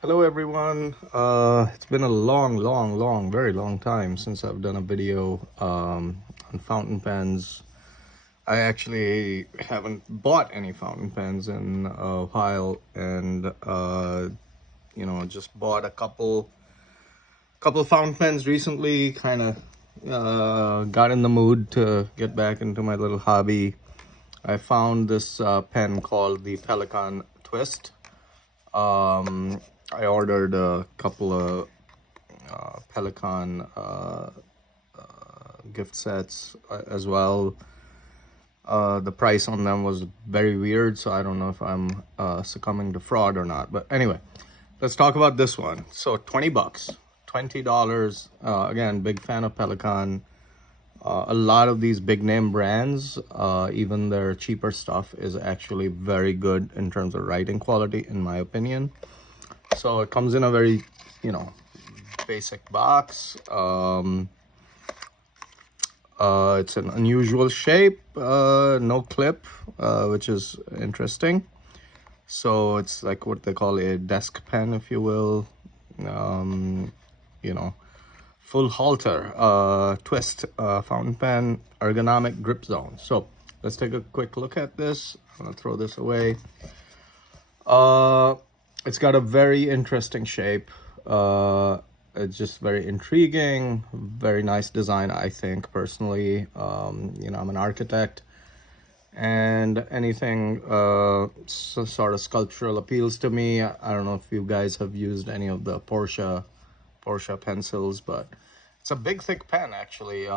Hello everyone. It's been a very long time since I've done a video on fountain pens. I actually haven't bought any fountain pens in a while, and just bought a couple fountain pens recently. Kind of got in the mood to get back into my little hobby. I found this pen called the Pelikan Twist. I ordered a couple of Pelikan gift sets as well. The price on them was very weird, so I don't know if I'm succumbing to fraud or not. But anyway, let's talk about this one. So 20 bucks, $20. Again, big fan of Pelikan. A lot of these big name brands, even their cheaper stuff is actually very good in terms of writing quality, in my opinion. So it comes in a very, basic box. It's an unusual shape, no clip, which is interesting. So it's like what they call a desk pen, if you will. You know, full halter, twist, fountain pen, ergonomic grip zone. So let's take a quick look at this. I'm gonna throw this away. It's got a very interesting shape. It's just very intriguing, very nice design, I think, personally. I'm an architect, and anything sort of sculptural appeals to me. I don't know if you guys have used any of the Porsche pencils, but it's a big, thick pen, actually.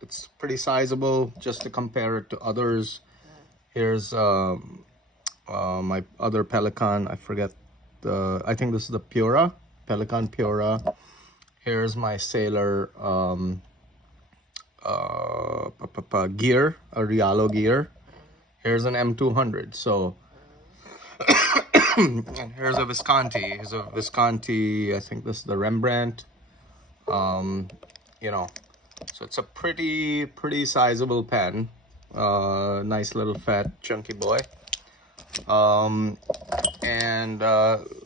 It's pretty sizable. Just to compare it to others, here's my other Pelikan. I think this is the Pelikan Pura. Here's my Sailor gear, a Rialo gear. Here's an M200. So, and here's a Visconti. I think this is the Rembrandt. So it's a pretty sizable pen. Nice little fat chunky boy. And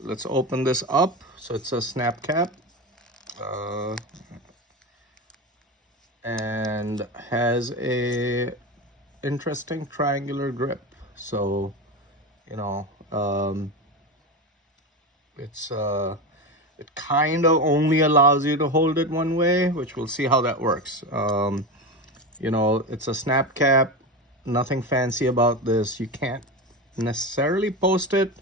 let's open this up. So it's a snap cap, and has a interesting triangular grip. So it's it kind of only allows you to hold it one way, which we'll see how that works. It's a snap cap, nothing fancy about this. You can't necessarily post it.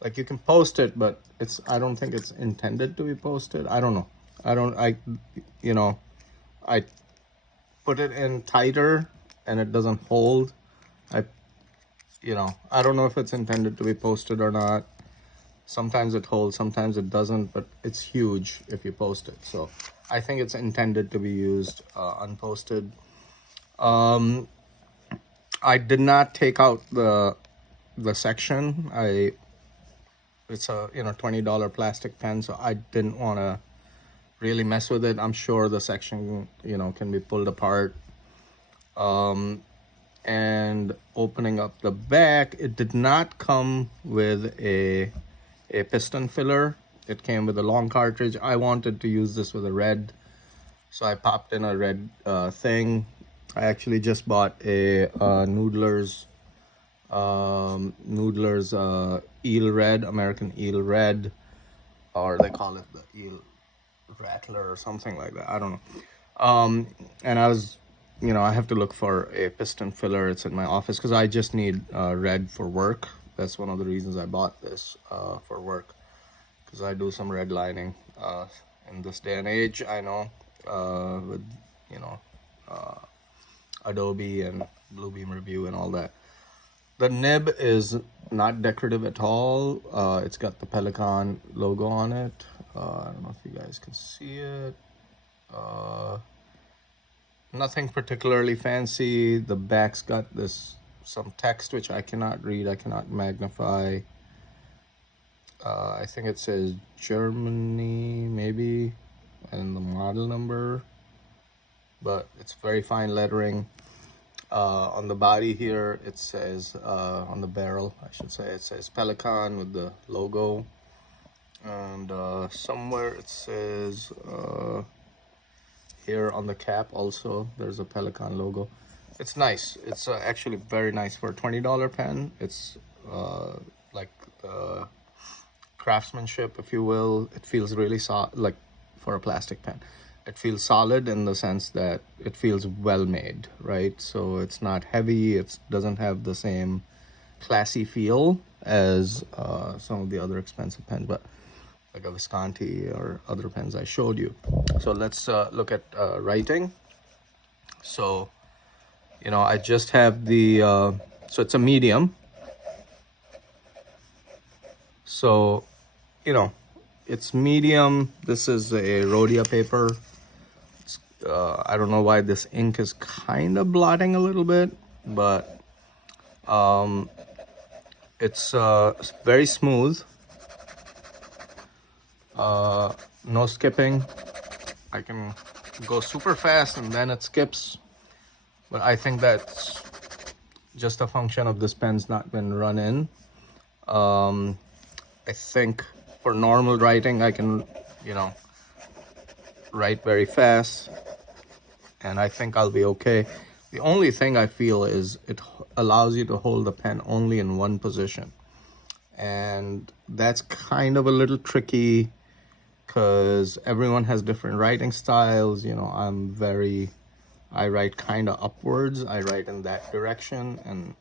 Like, you can post it, but I don't think it's intended to be posted. I don't know. I put it in tighter and it doesn't hold. I don't know if it's intended to be posted or not. Sometimes it holds, sometimes it doesn't, but it's huge if you post it. So I think it's intended to be used unposted. I did not take out the section. It's a $20 plastic pen, so I didn't want to really mess with it. I'm sure the section can be pulled apart. And opening up the back, it did not come with a piston filler. It came with a long cartridge. I wanted to use this with a red, so I popped in a red thing. I actually just bought a Noodler's eel red, American eel red, or they call it the eel rattler or something like that. I don't know. And I was, I have to look for a piston filler. It's in my office because I just need red for work. That's one of the reasons I bought this for work, because I do some redlining in this day and age. I know with Adobe and Bluebeam Review and all that. The nib is not decorative at all. It's got the Pelikan logo on it. I don't know if you guys can see it. Nothing particularly fancy. The back's got some text which I cannot read. I cannot magnify. I think it says Germany, maybe, and the model number. But it's very fine lettering. On the body here, it says, on the barrel, I should say, it says Pelikan with the logo. And somewhere it says here on the cap also there's a Pelikan logo. It's nice. It's actually very nice for a $20 pen. It's like craftsmanship, if you will. It feels really like for a plastic pen. It feels solid in the sense that it feels well made, right? So it's not heavy. It doesn't have the same classy feel as some of the other expensive pens, but like a Visconti or other pens I showed you. So let's look at writing. So, you know, I just have the, so it's a medium. So, you know, it's medium. This is a Rhodia paper. I don't know why this ink is kind of blotting a little bit, but it's very smooth. No skipping. I can go super fast and then it skips, but I think that's just a function of this pen's not been run in. I think for normal writing I can, you know, write very fast, and I think I'll be okay. The only thing I feel is it allows you to hold the pen only in one position, and that's kind of a little tricky because everyone has different writing styles. You know, I write kind of upwards. I write in that direction, and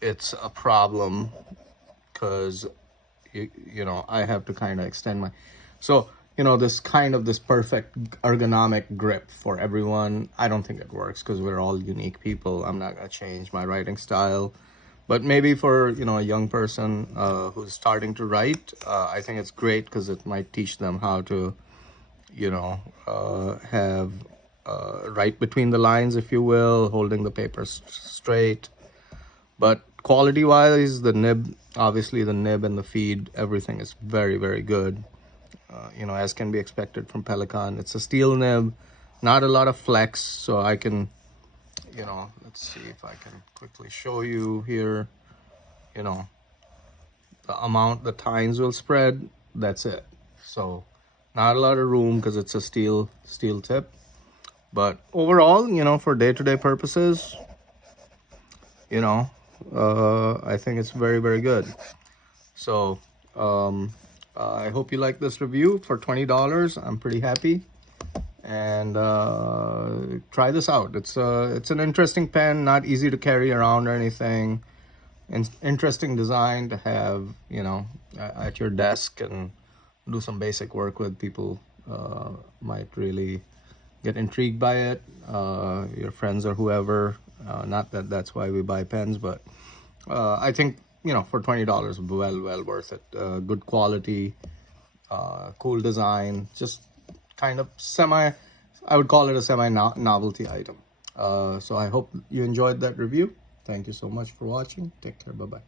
it's a problem because you know, I have to kind of extend my, so you know, this perfect ergonomic grip for everyone, I don't think it works because we're all unique people. I'm not gonna change my writing style, but maybe for, you know, a young person who's starting to write, I think it's great because it might teach them how to, you know, have write between the lines, if you will, holding the paper straight. But quality wise, the nib, obviously the nib and the feed, everything is very, very good. You know, as can be expected from Pelikan. It's a steel nib, not a lot of flex, so I can, you know, let's see if I can quickly show you here, you know, the amount the tines will spread, that's it. So not a lot of room because it's a steel tip. But overall, you know, for day-to-day purposes, you know, I think it's very, very good. So I hope you like this review for $20. I'm pretty happy, and try this out. It's an interesting pen, not easy to carry around or anything. Interesting design to have, you know, at your desk and do some basic work with. People might really get intrigued by it, your friends or whoever. Not that that's why we buy pens, but I think, you know, for $20, well worth it. Good quality, cool design, just kind of I would call it a semi novelty item. So I hope you enjoyed that review. Thank you so much for watching. Take care. Bye bye.